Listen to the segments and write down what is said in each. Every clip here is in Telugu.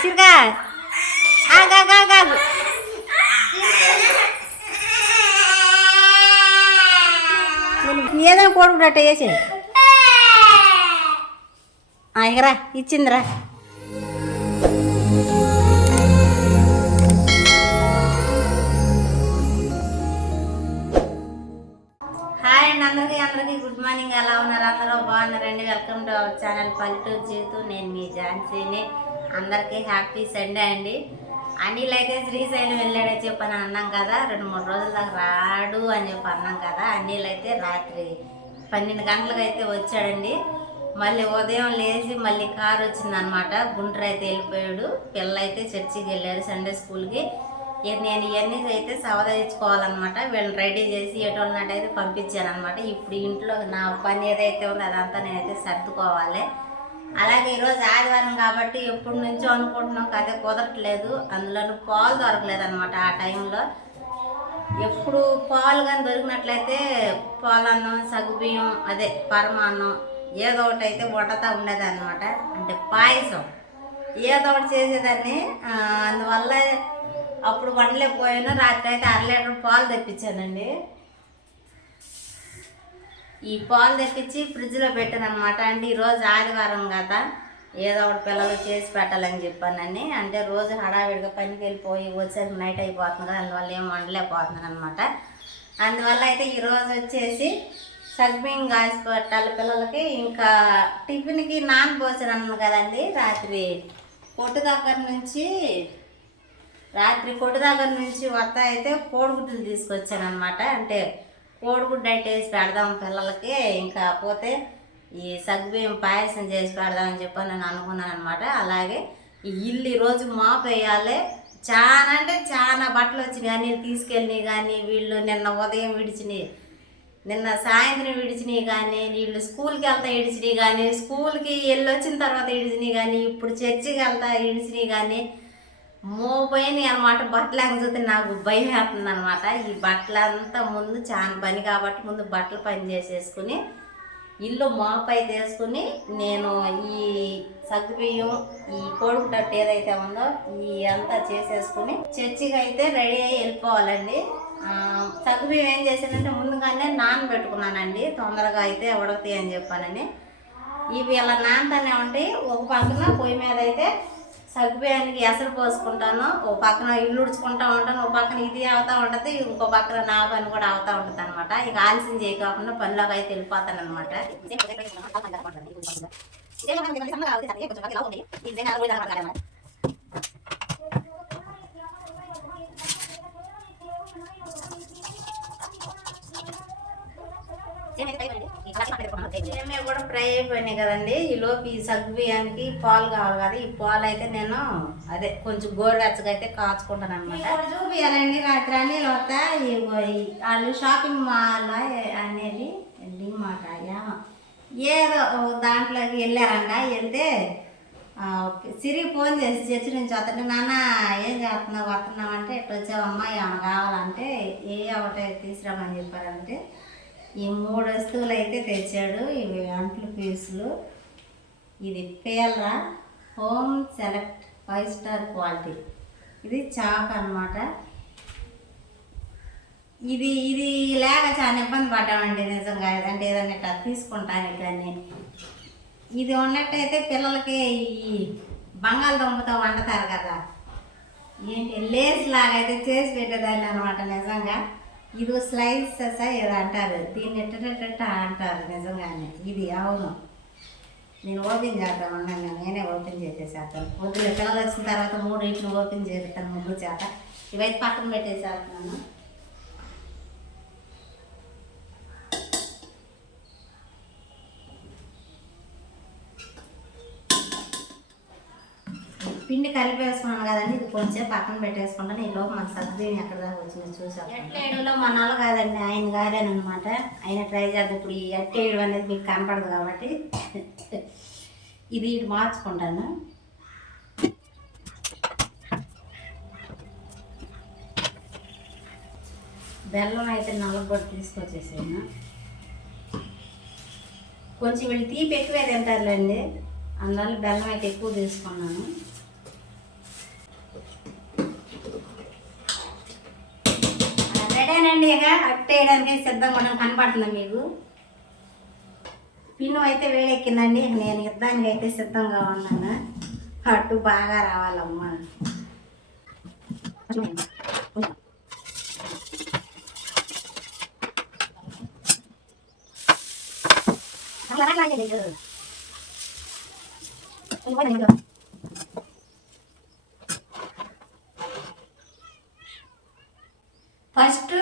సిరిగా ఆగాగాగాగు ఏదైనా కోడుకుంటా వేసే ఇకరా ఇచ్చిందిరా. హాయ్ అండి అందరికీ గుడ్ మార్నింగ్. ఎలా ఉన్నారు? అందరూ బాగున్నారండి. వెల్కమ్ టు అవర్ ఛానల్ పల్లెటూరు జీవితం. నేను మీ ఝాన్సీని. అందరికీ హ్యాపీ సండే అండి. అనిల్ అయితే శ్రీశైలం వెళ్ళాడని చెప్పని అన్నాం కదా, 2-3 రోజుల దాకా రాడు అని చెప్పి అన్నాం కదా. అనిల్ అయితే రాత్రి 12 గంటలకు అయితే వచ్చాడండి. మళ్ళీ ఉదయం లేచి మళ్ళీ కారు వచ్చిందనమాట. గుంటూరు అయితే వెళ్ళిపోయాడు. పిల్లలు అయితే చర్చికి వెళ్ళారు సండే స్కూల్కి. నేను ఇవన్నీ అయితే సవరించుకోవాలన్నమాట. వీళ్ళని రెడీ చేసి ఎటువన్నట్టయితే పంపించాను అనమాట. ఇప్పుడు ఇంట్లో నా పని ఏదైతే ఉందో అదంతా నేనైతే సర్దుకోవాలి. అలాగే ఈరోజు ఆదివారం కాబట్టి ఎప్పటి నుంచో అనుకుంటున్నాం కదే కుదరట్లేదు. అందులోనూ పాలు దొరకలేదు అనమాట. ఆ టైంలో ఎప్పుడు పాలు కానీ దొరికినట్లయితే పాలన్నం, సగ్గుబియ్యం, అదే పరమాన్నం ఏదో ఒకటి అయితే వండుతూ ఉండేది అనమాట. అంటే పాయసం ఏదో ఒకటి చేసేదాన్ని. అందువల్ల అప్పుడు వండలేకపోయాను. రాత్రి అయితే 1/2 లీటర్ పాలు తెప్పించానండి. ఈ పాలు తెప్పించి ఫ్రిడ్జ్లో పెట్టాను అనమాట. అంటే ఈరోజు ఆదివారం కదా, ఏదో ఒకటి పిల్లలు చేసి పెట్టాలని చెప్పానని. అంటే రోజు హడావిడిగా పనికి వెళ్ళిపోయి వచ్చేసరికి నైట్ అయిపోతుంది కదా, అందువల్ల ఏం వండలేకపోతున్నాను అనమాట. అందువల్ల అయితే ఈరోజు వచ్చేసి సగ్బియ్యం కాసి పెట్టాలి పిల్లలకి. ఇంకా టిఫిన్కి నానబోసాను కదండి. రాత్రి కొట్టు దగ్గర నుంచి వస్తా అయితే కోడిగుడ్డులు తీసుకొచ్చాను అనమాట. అంటే కోడిగుడ్డు అయితే వేసి పెడదాం పిల్లలకి, ఇంకా పోతే ఈ సగ్గుబియ్యం పాయసం చేసి పెడదామని చెప్పి నేను అనుకున్నాను అనమాట. అలాగే ఈ ఇల్లు ఈరోజు మాపు వేయాలి. చాలా అంటే చాలా బట్టలు వచ్చినాయి. నేను తీసుకెళ్ళినవి కానీ, వీళ్ళు నిన్న ఉదయం విడిచినాయి, నిన్న సాయంత్రం విడిచినాయి కానీ, వీళ్ళు స్కూల్కి వెళ్తా ఇడిచినాయి కానీ, స్కూల్కి వెళ్ళి వచ్చిన తర్వాత ఇడిచినాయి కానీ, ఇప్పుడు చర్చికి వెళ్తా ఇడిచినాయి కానీ మోపోయినాయి అనమాట. బట్టలు చూస్తే నాకు భయం వేస్తుంది అనమాట. ఈ బట్టలంతా ముందు చాలా పని కాబట్టి ముందు బట్టలు పని చేసేసుకుని ఇల్లు మోపు అయితే వేసుకుని నేను ఈ సగ్గుబియ్యం, ఈ కోడిగుడ్డు ఏదైతే ఉందో ఈ అంతా చేసేసుకుని చర్చికి అయితే రెడీ అయ్యి వెళ్ళిపోవాలండి. సగ్గుబియ్యం ఏం చేశానంటే ముందుగానే నానబెట్టుకున్నానండి, తొందరగా అయితే ఉడకతాయి అని చెప్పానని. ఇవి ఇలా నానతానే ఉంటాయి. ఒక పక్కన పొయ్యి మీద అయితే సగ్గుబియ్యానికి ఎసరు పోసుకుంటాను, ఒక పక్కన ఇల్లు ఉడుచుకుంటూ ఉంటాను, ఒక పక్కన ఇది అవుతూ ఉంటుంది, ఇంకో పక్కన నా పని కూడా అవుతూ ఉంటుంది అనమాట. ఇక ఆలస్యం చేయకుండా పనిలోకి అయితే వెళ్ళిపోతాను అనమాట. సేమియా కూడా ఫ్రై అయిపోయినాయి కదండి. ఈలోపు ఈ సగ్గుబియ్యానికి పాలు కావాలి కదా. ఈ పాలు అయితే నేను అదే కొంచెం గోరువెచ్చగా అయితే కాచుకుంటాను అనమాట. చూపియాలండి. రాత్రి అన్ని వస్తా వాళ్ళు షాపింగ్ మాల్ అనేది డిమార్ట్ ఏదో దాంట్లోకి వెళ్ళారంట. వెళ్తే సిరి ఫోన్ చేసి చర్చి నుంచి వస్తుంటే, నాన్న ఏం చేస్తున్నావు, వస్తున్నావు అంటే, ఇట్లా వచ్చావమ్మా ఏమైనా కావాలంటే ఏ ఒకటే తీసుకురామని చెప్పారంటే ఈ 3 వస్తువులు అయితే తెచ్చాడు. ఇవి అంట్లు పీసులు, ఇది పేలరా హోమ్ సెలెక్ట్ 5 స్టార్ క్వాలిటీ, ఇది చాక్ అనమాట. ఇది లేక చాలా ఇబ్బంది పడ్డామండి నిజంగా. అంటే ఏదన్నా ఇట్లా తీసుకుంటాను కానీ ఇది ఉన్నట్టయితే పిల్లలకి ఈ బంగాళదుంపతో వండుతారు కదా, ఏంటి లేస్ లాగా అయితే చేసి పెట్టేదాన్ని అనమాట నిజంగా. ఇది స్లైసెస్ ఏదో అంటారు, దీన్ని ఎట్ట అంటారు నిజంగానే. ఇది అవును, నేను ఓపెన్ చేద్దాం అన్నాను, నేనే ఓపెన్ చేసేసేస్తాను. పొద్దున్న పిల్లలు వచ్చిన తర్వాత 3 ఓపెన్ చేస్తాను ముందు చేత. ఇవైతే పక్కన పెట్టేసేస్తున్నాను. పిండి కలిపేసుకున్నాను కదండి, ఇది కొంచెం పక్కన పెట్టేసుకుంటాను. ఈ లోపు మన సగ్గుబియ్యం ఎక్కడ దాకా వచ్చింది చూసాం. ఎట్లేయడంలో మన వాళ్ళు కాదండి, ఆయన కాదేనమాట. ఆయన ట్రై చేద్దాం. ఇప్పుడు ఈ ఎట్టేయడం అనేది మీకు కనపడదు కాబట్టి ఇది మార్చుకుంటాను. బెల్లం అయితే నల్లగొట్టి తీసుకొచ్చేసాను. కొంచెం వీళ్ళు తీపి ఎక్కువే తింటారులేండి, అందువల్ల బెల్లం అయితే ఎక్కువ తీసుకున్నాను. అయిపోయిందండి. ఇక అట్టు వేయడానికి సిద్ధంగా ఉండడం కనపడుతుందా మీకు? పిన్ను అయితే వేడెక్కిందండి. నేను యుద్ధానికి అయితే సిద్ధంగా ఉన్నాను. అట్టు బాగా రావాలమ్మా. ఫస్ట్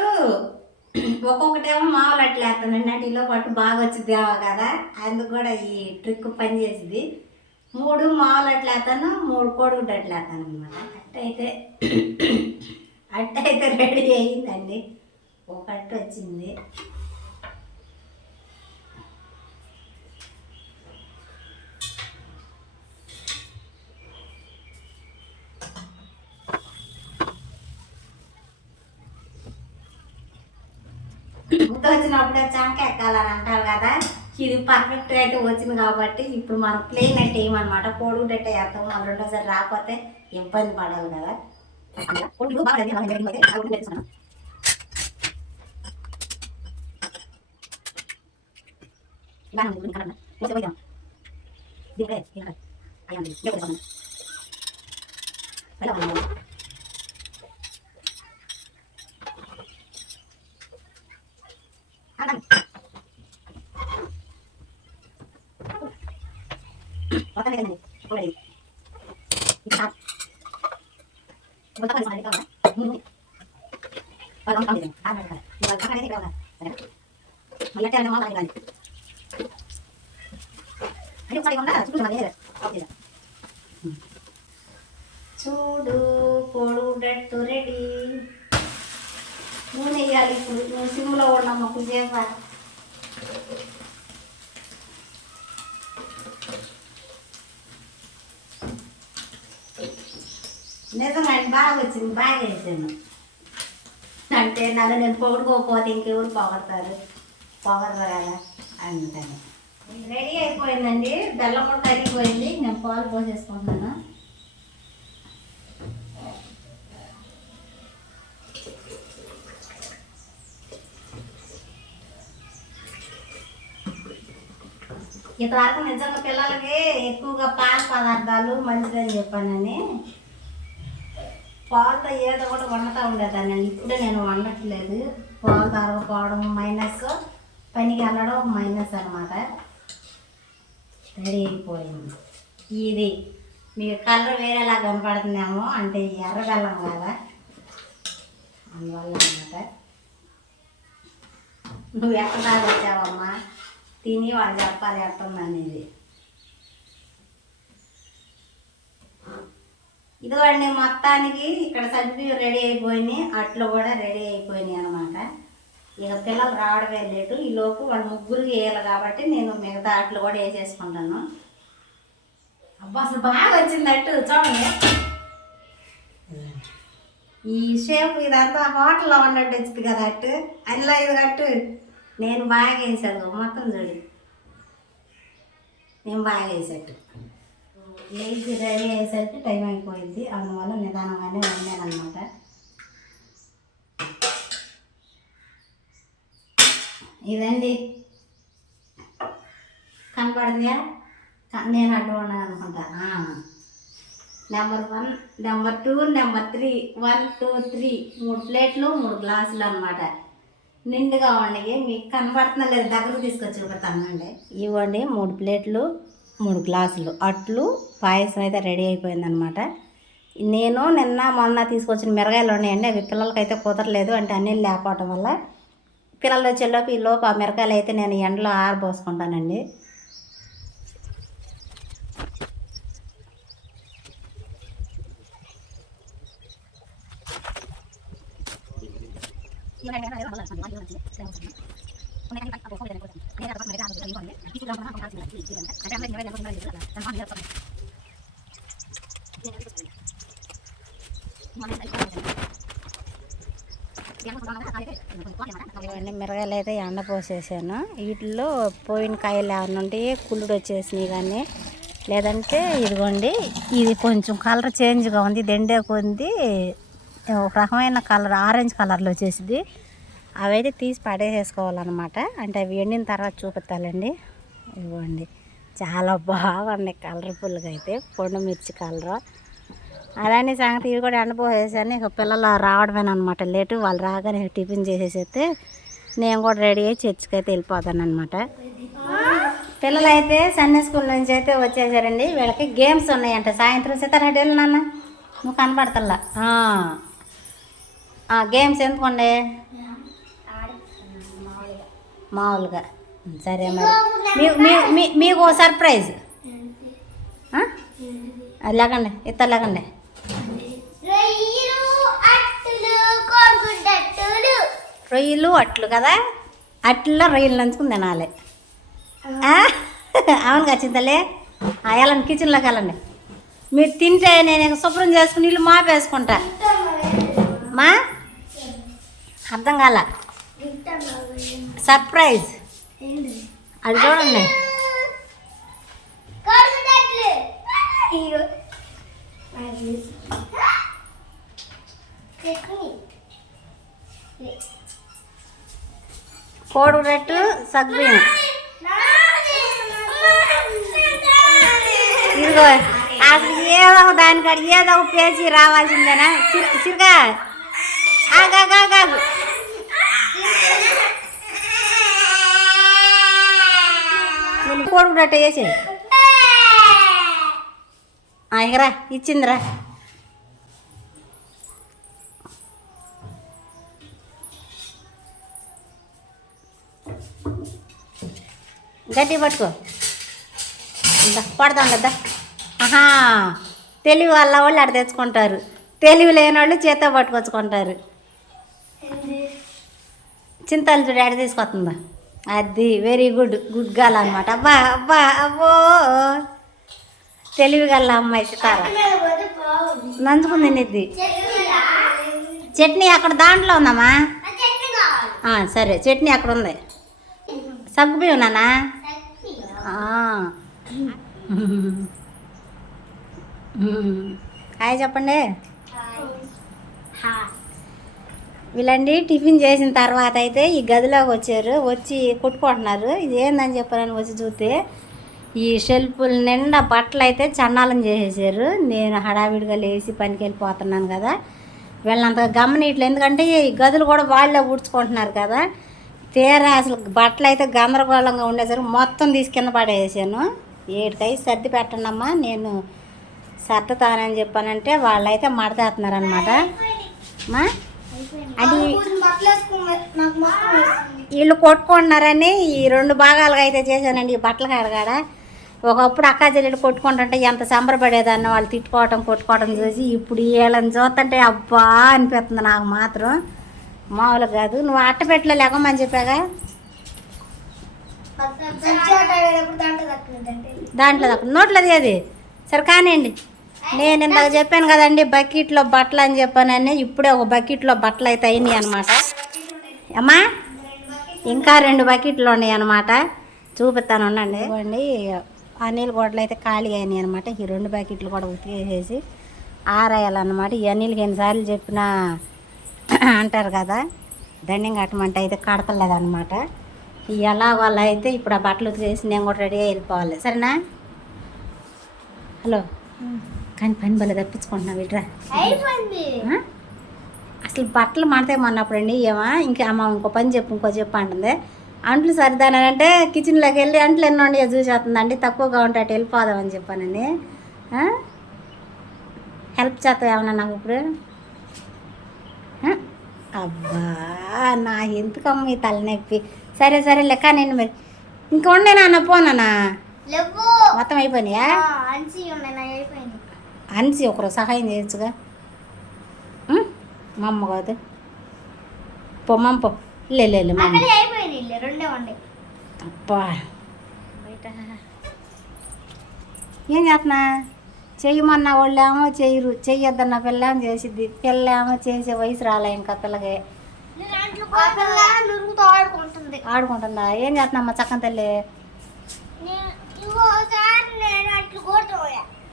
ఒక్కొక్కటేమో మామూలు అట్లా వేస్తానండి. అటులో పాటు బాగా వచ్చింది కదా, అందుకు కూడా ఈ ట్రిక్ పనిచేసింది. 3 మామూలు అట్లా వేస్తాను, 3 కోడిగుడ్డు అట్లా వేస్తాను అనమాట. అట్టయితే రెడీ అయ్యిందండి. ఒక అట్టు వచ్చింది. ముద్ద వచ్చినప్పుడే చంక ఎక్కాలని అంటారు కదా, ఇది పర్ఫెక్ట్గా అయితే వచ్చింది కాబట్టి ఇప్పుడు మనం ప్లేన్ అయితే వేయమన్నమాట. కోడిగుడ్డు అయితే వేస్తాము. మనం రెండోసారి రాకపోతే ఇబ్బంది పడాలి కదా. చూడు కోడిగుడ్డు రెడీ. నూనె వేయాలి ఇప్పుడు. నువ్వు సిమ్లో ఉన్నాము కొద్దిసేపు. నిజంగా బాగా వచ్చింది, బాగా వేసాను. అంటే నన్ను నేను పొగడుకోకపోతే ఇంకెవరు పొగడతారు కదా అందుకని. రెడీ అయిపోయిందండి. బెల్లం కూడా కరిగిపోయింది. నేను పాలు పోసేసుకుంటున్నాను. ఇంతవరకు నిజంగా పిల్లలకి ఎక్కువగా పాల పదార్థాలు మంచిదని చెప్పానని పాలతో ఏదో కూడా వండుతూ ఉండేదాన్ని. ఇప్పుడే నేను వండట్లేదు. పాలు తాగకపోవడం మైనస్, పనికి వెళ్ళడం మైనస్ అనమాట. రెడీ అయిపోయింది. ఇది మీకు కలర్ వేరేలా కనపడుతుందేమో, అంటే ఎర్రగల్లం కదా అందువల్ల అనమాట. నువ్వు ఎక్కడ దాకా వచ్చావమ్మా, తిని వాళ్ళు చెప్పాలి ఎట్టుందనేది. ఇదిగోండి మొత్తానికి ఇక్కడ సగ్గుబియ్యం రెడీ అయిపోయినాయి, అట్లు కూడా రెడీ అయిపోయినాయి అనమాట. ఇక పిల్లలు రావడమే లేటు. ఈ లోపు వాళ్ళు ముగ్గురు వేయాలి కాబట్టి నేను మిగతా అట్లు కూడా వేసేసుకుంటాను. అబ్బా అసలు బాగా వచ్చిందట్టు చూడండి. ఈ షేప్ ఇదంతా హోటల్లో ఉన్నట్టు వచ్చింది కదా అట్టు. అందులో ఇది కట్టు నేను బాగా వేసాను. మొత్తం చూడు నేను బాగా వేసేట్టు. వేసి రెడీ అయ్యేసరికి టైం అయిపోయింది. అందువల్ల నిదానంగానే వండాను అనమాట. ఇదండి కనపడిందా? నేను అడ్డు ఉన్నాను అనుకుంటా. నెంబర్ 1, నెంబర్ 2, నెంబర్ 3, 1, 2, 3 3 ప్లేట్లు 3 గ్లాసులు అనమాట. నిండుగా వండి మీకు కనపడుతున్నా లేదు, దగ్గరకు తీసుకొచ్చి చూపెడతానండి. ఇవ్వండి 3 ప్లేట్లు 3 గ్లాసులు అట్లు పాయసం అయితే రెడీ అయిపోయిందనమాట. నేను నిన్న మొన్న తీసుకొచ్చిన మిరగాయలు ఉన్నాయండి. అవి పిల్లలకైతే కుదరలేదు, అంటే అన్నీ లేకపోవటం వల్ల. పిల్లలు వచ్చేలోపు ఈ లోపు ఆ మిరకాయలు అయితే నేను ఎండలో ఆరబోసుకుంటానండి. ఇవన్నీ మిరగాయలు అయితే ఎండ పోసేసాను. వీటిల్లో పోయిన కాయలు ఏమన్నా ఉంటే కుళ్ళుడు వచ్చేసినాయి, కానీ లేదంటే ఇదిగోండి ఇది కొంచెం కలర్ చేంజ్గా ఉంది. దెండే కొంది ఒక రకమైన కలర్ ఆరెంజ్ కలర్లో వచ్చేసింది. అవైతే తీసి పడేసేసుకోవాలన్నమాట. అంటే అవి ఎండిన తర్వాత చూపిస్తాలండి. ఇవ్వండి, చాలా బాగున్నాయి కలర్ఫుల్గా అయితే, పొండు మిర్చి కలరు. అలానే సంగతి ఇవి కూడా ఎండపోసేసాను. ఇక పిల్లలు రావడమేనమాట లేటు. వాళ్ళు రాగానే టిఫిన్ చేసేసేస్తే నేను కూడా రెడీ అయ్యి చర్చికి అయితే వెళ్ళిపోతాను అనమాట. పిల్లలు అయితే సండే స్కూల్ నుంచి అయితే వచ్చేసారండి. వీళ్ళకి గేమ్స్ ఉన్నాయంట సాయంత్రం. సీతారెడ్డి వెళ్ళు నాన్న, నువ్వు కనపడతల్లా. గేమ్స్ ఎందుకండి మామూలుగా. సరే మరి మీకు సర్ప్రైజ్ లేకండి, ఇతర లేకండి. రొయ్యలు అట్లు కదా, అట్లలో రొయ్యలు నంచుకుని తినాలి. అవును ఖచ్చితంలే. వెళ్ళండి, కిచెన్లోకి వెళ్ళండి. మీరు తింటే నేను శుభ్రం చేసుకుని ఇల్లు మాపేసుకుంటా. మా అర్థం కాల. సర్ప్రైజ్ అది చూడండి. కోడిగుడ్డు సగ్గుబియ్యం. ఇదిగో అసలు ఏదో దానికాడ ఏదో పేసి రావాల్సిందేనా? సిరిగా ఆగాగాగు. కోడిగుడ్డు వేసి ఇకరా ఇచ్చిందిరా. గట్టి పట్టుకో, పడదాం కదా. తెలివి వాళ్ళ వాళ్ళు అక్కడ తెచ్చుకుంటారు, తెలివి లేని వాళ్ళు చేత పట్టుకొచ్చుకుంటారు. చింతలు చూడు ఎడ తీసుకొస్తుందా, అది వెరీ గుడ్, గుడ్ గర్ల్ అనమాట. అబ్బా అబ్బా అబ్బో, తెలివి గల్ల అమ్మాయి సితారా. నంచుకుంది నిద్ది. చట్నీ అక్కడ దాంట్లో ఉందమ్మా. సరే, చట్నీ అక్కడ ఉంది. సగ్గుబియ్యం నానా. హాయ్ చెప్పండి. వీళ్ళండి టిఫిన్ చేసిన తర్వాత అయితే ఈ గదిలోకి వచ్చారు. వచ్చి కొట్టుకుంటున్నారు. ఇది ఏందని చెప్పారని వచ్చి చూస్తే ఈ షెల్ఫుల నిండా బట్టలు అయితే చండాలం చేసేసారు. నేను హడావిడిగా లేచి పనికి వెళ్ళిపోతున్నాను కదా, వీళ్ళంతగా గమనిట్లేదు. ఎందుకంటే ఈ గదులు కూడా వాళ్ళే ఊడ్చుకుంటున్నారు కదా. తీరా అసలు బట్టలు అయితే గందరగోళంగా ఉండేసరికి మొత్తం తీసి కింద పడేసాను. ఏటికై సర్ది పెట్టండమ్మా, నేను సర్దుతానని చెప్పానంటే వాళ్ళైతే మడతేస్తున్నారనమాట. మా అది వీళ్ళు కొట్టుకుంటున్నారని ఈ 2 భాగాలుగా అయితే చేశానండి. ఈ బట్టల కాడ ఒకప్పుడు అక్కా చెల్లెలు కొట్టుకుంటుంటే ఎంత సంబరపడేదాన్ని, వాళ్ళు తిట్టుకోవటం కొట్టుకోవటం చూసి. ఇప్పుడు వీళ్ళని చూస్తుంటే అబ్బా అనిపిస్తుంది నాకు మాత్రం, మామూలు కాదు. నువ్వు అట్టపెట్టలో లెగమని చెప్పాగా, దాంట్లో దక్క నోట్లది అది. సరే కానివ్వండి. నేను ఇందాక చెప్పాను కదండి బకెట్లో బట్టలు అని చెప్పానని, ఇప్పుడే ఒక బకెట్లో బట్టలు అయితే అయినాయి అనమాట. అమ్మా ఇంకా 2 బకెట్లు ఉన్నాయి అనమాట, చూపిస్తాను ఉండండి. ఇవ్వండి, ఆ నీళ్ళు గొడ్డలు అయితే ఖాళీ అయినాయి అనమాట. ఈ 2 బకెట్లు కూడా ఉతికేసేసి ఆరాయాలన్నమాట. ఈ అన్నీళ్ళకి ఎన్నిసార్లు చెప్పినా అంటారు కదా, దండం కట్టమంటే అయితే కడతలేదన్నమాట. ఎలా వాళ్ళ అయితే ఇప్పుడు ఆ బట్టలు ఉతికేసి నేను కూడా రెడీ వెళ్ళిపోవాలి. సరేనా? హలో, కానీ పని భలే తప్పించుకుంటున్నావు వీట్రా. అసలు బట్టలు మడతామన్నప్పుడు అండి ఏమా ఇంకా అమ్మ ఇంకో పని ఇంకో చెప్పు అంటుంది. అంట్లు సరిదానంటే కిచెన్లోకి వెళ్ళి అంట్లు ఎన్నో ఉండి చూసేస్తుందండి. తక్కువగా ఉంటే అటు వెళ్ళిపోదామని చెప్పానండి. హెల్ప్ చేస్తావు ఏమన్నా నాకు ఇప్పుడు? అబ్బా నా ఎందుకమ్మ ఈ తలనొప్పి. సరే సరే లెక్క నేను మరి ఇంకా ఉండే నాన్న పోనా మొత్తం అయిపోయినాయా? అన్సి ఒకరు సహాయం చేయొచ్చుగా. మా అమ్మ కాదు పొమ్మ పో లేదు మా అబ్బా బయట ఏం చేస్తున్నా? చెయ్యమన్న వాళ్ళేమో చెయ్యరు, చెయ్యొద్దన్న పిల్లేమో చేసిద్ది. పిల్లేమో చేసే వయసు రాలే ఇంకా పిల్లకి. ఆడుకుంటుందా? ఏం చేస్తున్నామ్మా చక్కన తల్లి?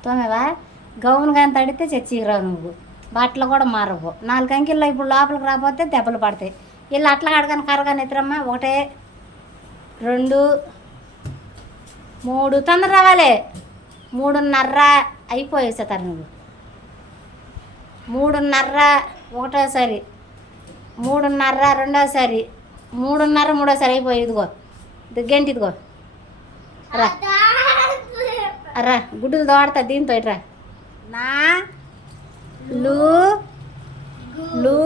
తోమేవా? గౌన్ కానీ తడితే చచ్చిరావు నువ్వు, బట్టలు కూడా మారవు. 4 అంకెల్లో ఇప్పుడు లోపలికి రాకపోతే దెబ్బలు పడతాయి. వీళ్ళు అట్లా కడగాని కరగాని ఇద్దరమ్మా 1 2 3 తొందర రావాలి 3:30 అయిపోయేసేతారు నువ్వు 3:30 ఒకటోసారి 3:30 రెండోసారి 3:30 మూడోసారి అయిపోయి ఇదిగో గంటి ఇదిగో రా రా గుడ్డులు దోడతా దీంతో రా నా లు లు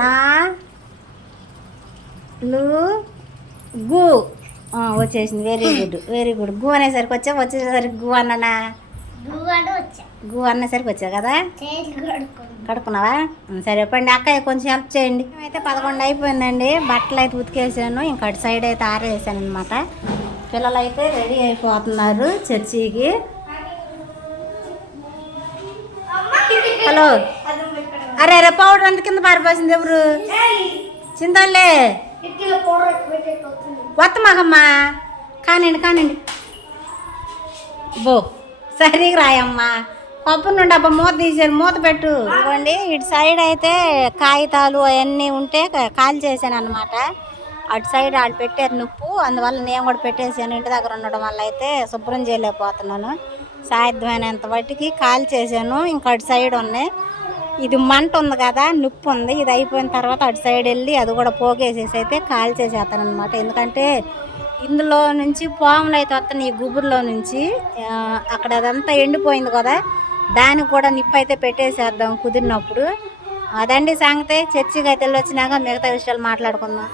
నా లు గు వచ్చేసింది వెరీ గుడ్ గు అనేసరికి వచ్చేసరికి గు అన్నానా గు అన్నసరికి వచ్చా కదా కడుక్కున్నావా సరే చెప్పండి అక్కయ్య కొంచెం హెల్ప్ చేయండి అయితే 11 అయిపోయిందండి బట్టలు అయితే ఉతికేసాను ఇంకా అటు సైడ్ అయితే ఆరేసాను అనమాట పిల్లలు అయితే రెడీ అయిపోతున్నారు చర్చికి హలో అరే పౌడర్ అంత కింద పారిపోసింది ఎవరు చింతలే వత్తమాకమ్మా కానివ్వండి బో సరిగా రాయమ్మా పప్పు నుండి అబ్బా మూత తీసాను మూత పెట్టు ఇవ్వండి ఇటు సైడ్ అయితే కాగితాలు అవన్నీ ఉంటే కాల్ చేశాను అనమాట అటు సైడ్ వాళ్ళు పెట్టారు నొప్పు అందువల్ల నేను కూడా పెట్టేసాను ఇంటి దగ్గర ఉండడం వల్ల అయితే శుభ్రం చేయలేకపోతున్నాను సాధ్యమైనంత వాటికి కాల్ చేశాను ఇంకా అటు సైడ్ ఉన్నాయి ఇది మంట ఉంది కదా నొప్పి ఉంది ఇది అయిపోయిన తర్వాత అటు సైడ్ వెళ్ళి అది కూడా పోగేసేసి అయితే కాల్ చేసేస్తాను అనమాట ఎందుకంటే ఇందులో నుంచి పాములు అయితే వస్తున్నాయి ఈ గుబురులో నుంచి అక్కడ అదంతా ఎండిపోయింది కదా దానికి కూడా నిప్పు అయితే పెట్టేసేద్దాం కుదిరినప్పుడు అదండి సంగతే చర్చికి అయితే వెళ్ళి వచ్చినాక మిగతా విషయాలు మాట్లాడుకుందాం